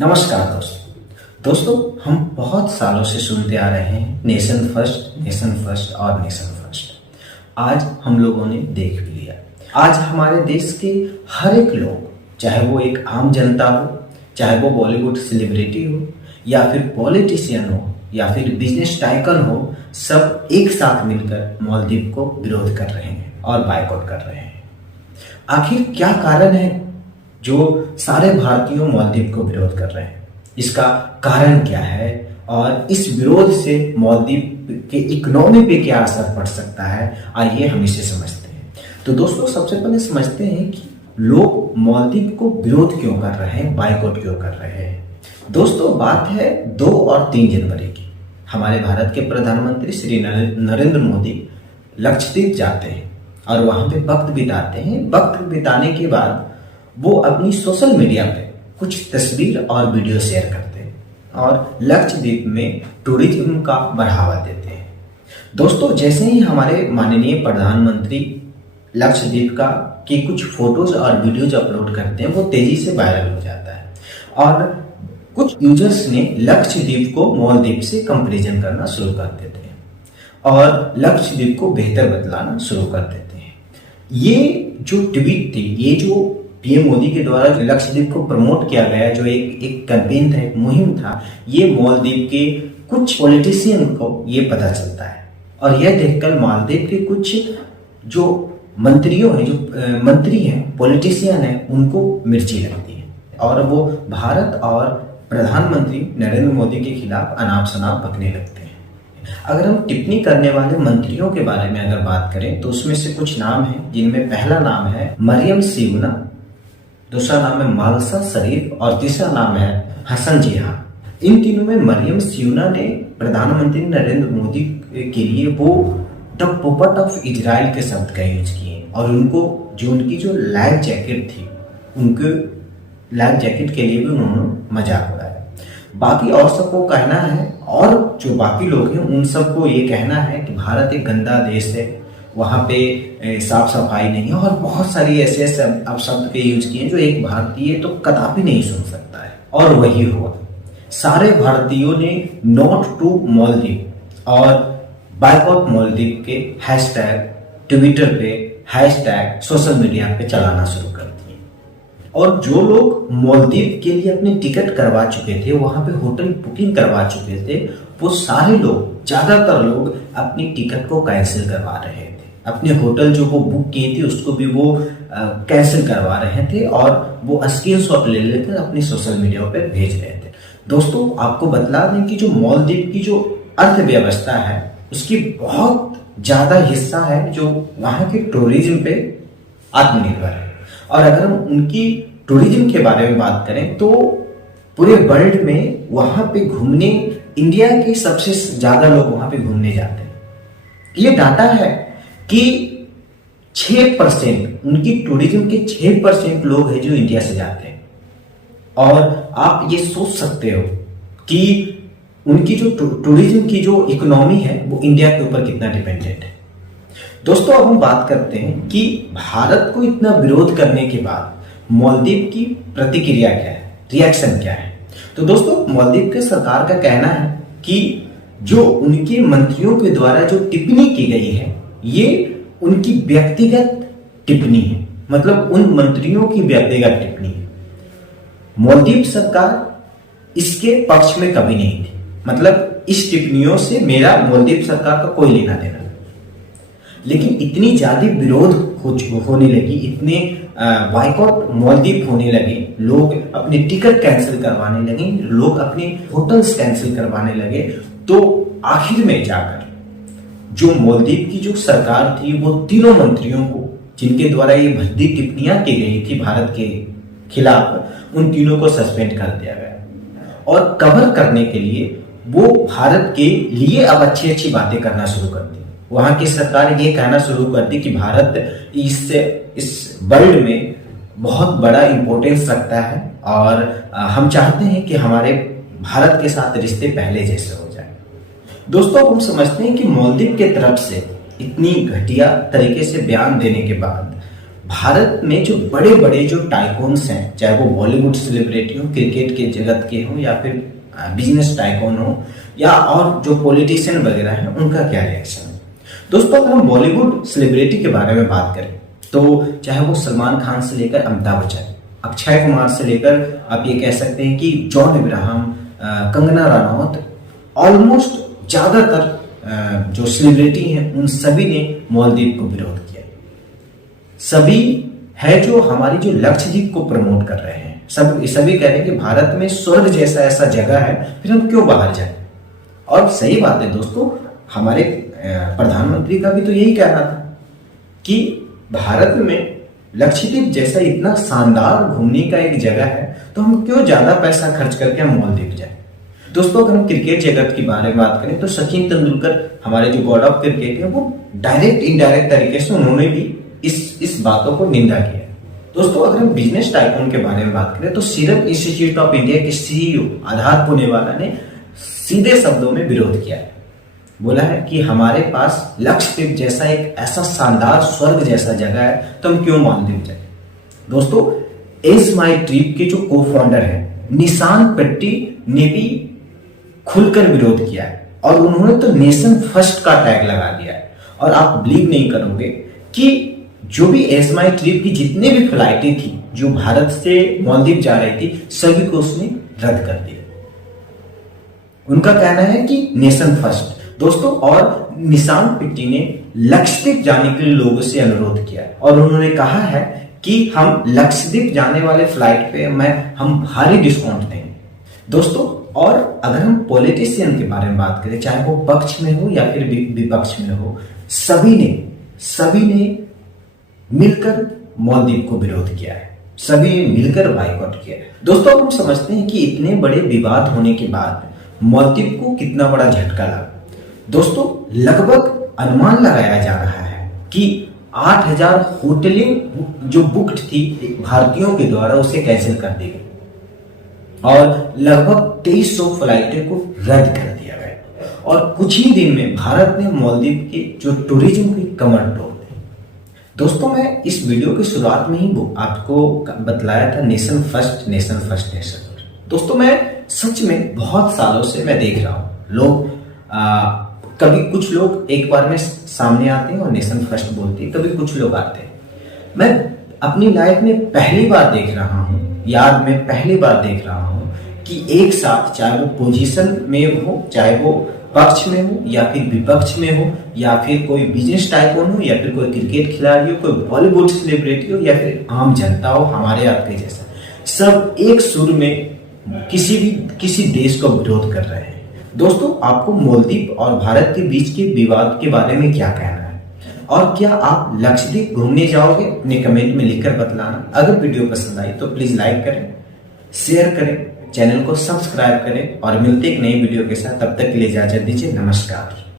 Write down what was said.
नमस्कार दोस्तों हम बहुत सालों से सुनते आ रहे हैं नेशन फर्स्ट और नेशन फर्स्ट। आज हम लोगों ने देख भी लिया। आज हमारे देश के हर एक लोग, चाहे वो एक आम जनता हो, चाहे वो बॉलीवुड सेलिब्रिटी हो या फिर पॉलिटिशियन हो या फिर बिजनेस टाइकन हो, सब एक साथ मिलकर मालदीव को विरोध कर रहे हैं और बायकॉट कर रहे हैं। आखिर क्या कारण है जो सारे भारतीयों मालदीव को विरोध कर रहे हैं? इसका कारण क्या है और इस विरोध से मालदीव के इकोनॉमी पे क्या असर पड़ सकता है, आइए हम इसे समझते हैं। तो दोस्तों सबसे पहले समझते हैं कि लोग मालदीव को विरोध क्यों कर रहे हैं, बायकॉट क्यों कर रहे हैं। दोस्तों बात है 2 और 3 जनवरी की। हमारे भारत के प्रधानमंत्री श्री नरेंद्र मोदी लक्षद्वीप जाते हैं और वहां पे वक्त बिताते हैं। वक्त बिताने के बाद वो अपनी सोशल मीडिया पे कुछ तस्वीर और वीडियो शेयर करते हैं और लक्षद्वीप में टूरिज्म का बढ़ावा देते हैं। दोस्तों जैसे ही हमारे माननीय प्रधानमंत्री लक्षद्वीप का की कुछ फोटोज और वीडियोज अपलोड करते हैं, वो तेजी से वायरल हो जाता है और कुछ यूजर्स ने लक्षद्वीप को मालदीव से कंपैरिजन करना शुरू कर देते हैं और लक्षद्वीप को बेहतर बतलाना शुरू कर देते हैं। ये जो ट्वीट थी, ये जो पीएम मोदी के द्वारा जो लक्षद्वीप को प्रमोट किया गया, जो एक कैंपेन था, एक मुहिम था, ये मालदीव के कुछ पॉलिटिशियन को ये पता चलता है और यह देखकर मालदीव के कुछ जो मंत्रियों हैं, जो मंत्री हैं, पॉलिटिशियन हैं, उनको मिर्ची लगती है और वो भारत और प्रधानमंत्री नरेंद्र मोदी के खिलाफ अनाप शनाप बकने लगते हैं। अगर हम टिप्पणी करने वाले मंत्रियों के बारे में अगर बात करें तो उसमें से कुछ नाम हैं, जिनमें पहला नाम है मरियम सियुना, दूसरा नाम है मालसा शरीफ और तीसरा नाम है हसन जिहा। इन तीनों में मरियम सियुना ने प्रधानमंत्री नरेंद्र मोदी के लिए वो द पोपट ऑफ इजराइल के शब्द का यूज किए और उनको जो उनकी जो लाइफ जैकेट थी, उनके लाइफ जैकेट के लिए भी उन्होंने मजाक उड़ाया। बाकी और सबको कहना है, और जो बाकी लोग हैं उन सबको ये कहना है कि भारत एक गंदा देश है, वहाँ पे साफ सफाई नहीं है और बहुत सारी ऐसे शब्द के यूज किए जो एक भारतीय तो कदापि नहीं सुन सकता है। और वही हुआ, सारे भारतीयों ने नॉट टू मालदीव और बायकॉट मालदीव के हैशटैग ट्विटर पे, हैशटैग सोशल मीडिया पे चलाना शुरू कर दिए। और जो लोग मालदीव के लिए अपने टिकट करवा चुके थे, वहां पे होटल बुकिंग करवा चुके थे, वो सारे लोग, ज्यादातर लोग अपनी टिकट को कैंसिल करवा रहे थे। अपने होटल जो वो बुक किए थे उसको भी वो कैंसिल करवा रहे थे और वो स्क्रीनशॉट ले लेकर अपनी सोशल मीडिया पे भेज रहे थे। दोस्तों आपको बतला दें कि जो मालदीव की जो अर्थव्यवस्था है, उसकी बहुत ज्यादा हिस्सा है जो वहाँ के टूरिज्म पे आत्मनिर्भर है। और अगर हम उनकी टूरिज्म के बारे में बात करें तो पूरे वर्ल्ड में वहाँ पे घूमने, इंडिया के सबसे ज्यादा लोग वहाँ पे घूमने जाते हैं। ये डाटा है कि 6% उनकी टूरिज्म के 6% लोग हैं जो इंडिया से जाते हैं। और आप ये सोच सकते हो कि उनकी जो टूरिज्म की जो इकोनॉमी है वो इंडिया के ऊपर कितना डिपेंडेंट है। दोस्तों अब हम बात करते हैं कि भारत को इतना विरोध करने के बाद मालदीव की प्रतिक्रिया क्या है, रिएक्शन क्या है। तो दोस्तों मालदीव के सरकार का कहना है कि जो उनके मंत्रियों के द्वारा जो टिप्पणी की गई है, ये उनकी व्यक्तिगत टिप्पणी है, मतलब उन मंत्रियों की व्यक्तिगत टिप्पणी है। मालदीव सरकार इसके पक्ष में कभी नहीं थी, मतलब इस टिप्पणियों से मेरा मालदीव सरकार का कोई लेना देना नहीं। लेकिन इतनी ज्यादा विरोध होने लगी, इतने बायकॉट मालदीव होने लगे, लोग अपने टिकट कैंसिल करवाने लगे, लोग अपने होटल्स कैंसिल करवाने लगे, तो आखिर में जाकर जो मालदीव की जो सरकार थी वो तीनों मंत्रियों को, जिनके द्वारा ये भद्दी टिप्पणियां की गई थी भारत के खिलाफ, उन तीनों को सस्पेंड कर दिया गया। और कवर करने के लिए वो भारत के लिए अब अच्छी अच्छी बातें करना शुरू कर दी। वहां की सरकार ये कहना शुरू कर दी कि भारत इस वर्ल्ड में बहुत बड़ा इंपॉर्टेंस रखता है और हम चाहते हैं कि हमारे भारत के साथ रिश्ते पहले जैसे हो जाए। दोस्तों हम समझते हैं कि मालदीव के तरफ से इतनी घटिया तरीके से बयान देने के बाद भारत में जो बड़े बड़े जो टाइकून्स हैं, चाहे वो बॉलीवुड सेलिब्रिटी हो, क्रिकेट के जगत के हो, या फिर बिजनेस टाइकून हो, या और जो पॉलिटिशियन वगैरह हैं, उनका क्या रिएक्शन है। दोस्तों अगर हम बॉलीवुड सेलिब्रिटी के बारे में बात करें तो चाहे वो सलमान खान से लेकर अमिताभ बच्चन, अक्षय कुमार से लेकर आप ये कह सकते हैं कि जॉन इब्राहिम, कंगना रनौत, ऑलमोस्ट ज्यादातर जो सेलिब्रिटी हैं उन सभी ने मालदीव को विरोध किया। सभी है जो हमारी जो लक्षद्वीप को प्रमोट कर रहे हैं, सभी कह रहे हैं कि भारत में स्वर्ग जैसा ऐसा जगह है, फिर हम क्यों बाहर जाएं। और सही बात है दोस्तों, हमारे प्रधानमंत्री का भी तो यही कहना था कि भारत में लक्षद्वीप जैसा इतना शानदार घूमने का एक जगह है, तो हम क्यों ज्यादा पैसा खर्च करके हम मालदीव जाए। दोस्तों अगर हम क्रिकेट जगत के बारे में बात करें तो सचिन तेंदुलकर, हमारे जो गॉड ऑफ क्रिकेट है, वो डायरेक्ट इनडायरेक्ट तरीके से उन्होंने भी इस बातों को निंदा किया। दोस्तों अगर हम बिजनेस टाइकून के बारे में बात करें तो सीरम इंस्टीट्यूट ऑफ इंडिया के सीईओ आधार पुनेवाला ने सीधे शब्दों में विरोध किया है। बोला है कि हमारे पास लक्षद्वीप जैसा एक ऐसा शानदार स्वर्ग जैसा जगह है, तो हम क्यों मालदीव जाए। दोस्तों एज माई ट्रिप के जो को फाउंडर है निशान पेट्टी ने भी खुलकर विरोध किया है, और उन्होंने तो नेशन फर्स्ट का टैग लगा दिया है। और आप बिलीव नहीं करोगे कि जो भी एज माई ट्रिप की जितने भी फ्लाइटें थी जो भारत से मालदीव जा रही थी, सभी को उसने रद्द कर दिया। उनका कहना है कि नेशन फर्स्ट। दोस्तों और निशान पिट्टी ने लक्षद्वीप जाने के लिए लोगों से अनुरोध किया, और उन्होंने कहा है कि हम लक्षद्वीप जाने वाले फ्लाइट पे हम भारी डिस्काउंट देंगे। दोस्तों और अगर हम पॉलिटिशियन के बारे में बात करें, चाहे वो पक्ष में हो या फिर विपक्ष में हो, सभी ने मिलकर मालदीव को विरोध किया है, सभी ने मिलकर बाइकआउट किया है। दोस्तों हम समझते हैं कि इतने बड़े विवाद होने के बाद मालदीव को कितना बड़ा झटका लगा। दोस्तों लगभग अनुमान लगाया जा रहा है कि 8000 होटलें जो बुक्ड थी भारतीयों के द्वारा, उसे कैंसिल कर दी गई, और लगभग 2300 फ्लाइटें को रद्द कर दिया गया। और कुछ ही दिन में भारत ने मालदीव की जो टूरिज्म की कमर तोड़ दी। दोस्तों मैं इस वीडियो की शुरुआत में ही आपको बतलाया था nation first nation first nation first. दोस्तों मैं सच में बहुत सालों से मैं देख रहा हूँ, लोग कभी कुछ लोग एक बार में सामने आते हैं और नेशन फर्स्ट बोलते हैं, कभी कुछ लोग आते हैं। मैं अपनी लाइफ में पहली बार देख रहा हूँ, मैं पहली बार देख रहा हूँ कि एक साथ, चाहे वो पोजीशन में हो, चाहे वो पक्ष में हो या फिर विपक्ष में हो, या फिर कोई बिजनेस टाइकून हो, या फिर कोई क्रिकेट खिलाड़ी हो, कोई बॉलीवुड सेलिब्रिटी हो, या फिर आम जनता हो हमारे आपके जैसा, सब एक सुर में किसी देश को विरोध कर रहे हैं। दोस्तों आपको मालदीव और भारत के बीच के विवाद के बारे में क्या कहना है, और क्या आप लक्षद्वीप घूमने जाओगे, अपने कमेंट में लिखकर बतलाना। अगर वीडियो पसंद आई तो प्लीज लाइक करें, शेयर करें, चैनल को सब्सक्राइब करें, और मिलते एक नई वीडियो के साथ। तब तक के लिए इजाजत दीजिए। नमस्कार।